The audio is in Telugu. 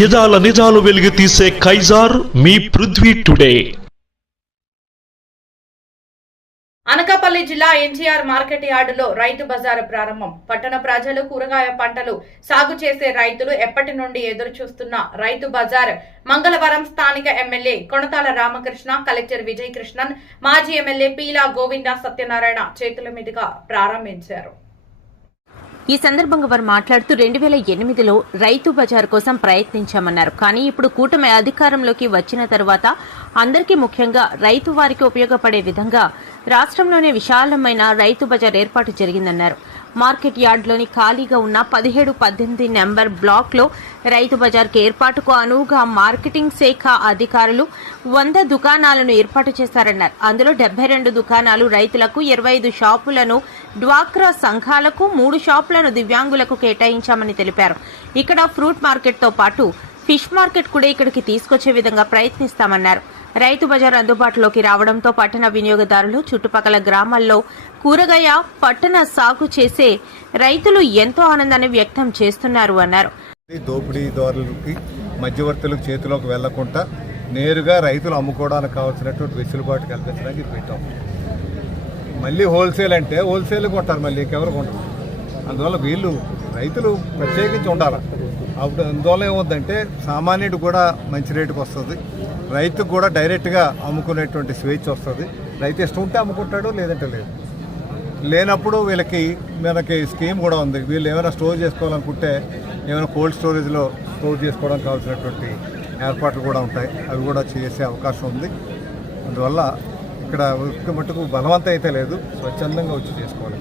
యదాల నిజాలు వెలుగు తీసే కైజార్ మీ పృథ్వీ టుడే. అనకాపల్లి జిల్లా ఎన్టీఆర్ మార్కెట్ యార్డులో రైతు బజారు ప్రారంభం. పట్టణ ప్రజలు కూరగాయ పంటలు సాగు చేసే రైతులు ఎప్పటి నుండి ఎదురు చూస్తున్న రైతు బజార్ మంగళవారం స్థానిక ఎమ్మెల్యే కొణతాల రామకృష్ణ, కలెక్టర్ విజయ్ కృష్ణన్, మాజీ ఎమ్మెల్యే పీలా గోవింద సత్యనారాయణ చేతుల మీదుగా ప్రారంభించారు. ఈ సందర్భంగా వారు మాట్లాడుతూ 2008లో రైతు బజార్ కోసం ప్రయత్నించామన్నారు. కానీ ఇప్పుడు కూటమి అధికారంలోకి వచ్చిన తర్వాత అందరికీ, ముఖ్యంగా రైతు వారికి ఉపయోగపడే విధంగా రాష్ట్రంలోనే విశాలమైన రైతు బజార్ ఏర్పాటు జరిగిందన్నారు. మార్కెట్ యార్డ్లోని ఖాళీగా ఉన్న 17, 18 నెంబర్ బ్లాక్లో రైతు బజార్కి ఏర్పాటుకు అనువుగా మార్కెటింగ్ శాఖ అధికారులు 100 దుకాణాలను ఏర్పాటు చేశారన్నారు. అందులో 72 దుకాణాలు రైతులకు, 25 షాపులను డ్వాక్రా సంఘాలకు, 3 షాపులను దివ్యాంగులకు కేటాయించామని తెలిపారు. ఇక్కడ ఫ్రూట్ మార్కెట్తో పాటు ఫిష్ మార్కెట్ కూడా ఇక్కడికి తీసుకొచ్చే విధంగా ప్రయత్నిస్తామన్నారు. రైతు బజార్ అందుబాటులోకి రావడంతో పట్టణ వినియోగదారులు, చుట్టుపక్కల గ్రామాల్లో కూరగాయ పట్టణ సాగు చేసే రైతులు ఎంతో ఆనందాన్ని వ్యక్తం చేస్తున్నారు అన్నారు. దోపిడీదారులకి, మధ్యవర్తులకు చేతిలోకి వెళ్లకుండా నేరుగా రైతులు అమ్ముకోవడానికి కావాల్సినటువంటి వెసులుబాటు కల్పించడానికి పెట్టాం. మళ్ళీ హోల్సేల్ అంటే హోల్సేల్ కొంటారు, మళ్ళీ ఇంకెవరు కొంటారు. అందువల్ల వీళ్ళు రైతులు ప్రత్యేకించి ఉండాలి. అప్పుడు అందువల్ల ఏమవుతుందంటే సామాన్యుడు కూడా మంచి రేటుకు వస్తుంది, రైతుకు కూడా డైరెక్ట్గా అమ్ముకునేటువంటి స్వేచ్ఛ వస్తుంది. రైతు ఇష్టం ఉంటే అమ్ముకుంటాడు, లేదంటే లేదు. లేనప్పుడు మనకి స్కీమ్ కూడా ఉంది. వీళ్ళు ఏమైనా స్టోర్ చేసుకోవాలనుకుంటే ఏమైనా కోల్డ్ స్టోరేజ్లో స్టోర్ చేసుకోవడానికి కావాల్సినటువంటి ఏర్పాట్లు కూడా ఉంటాయి. అవి కూడా చేసే అవకాశం ఉంది. అందువల్ల ఇక్కడ మట్టుకు బలవంతం అయితే లేదు, స్వచ్ఛందంగా వచ్చి చేసుకోవాలి.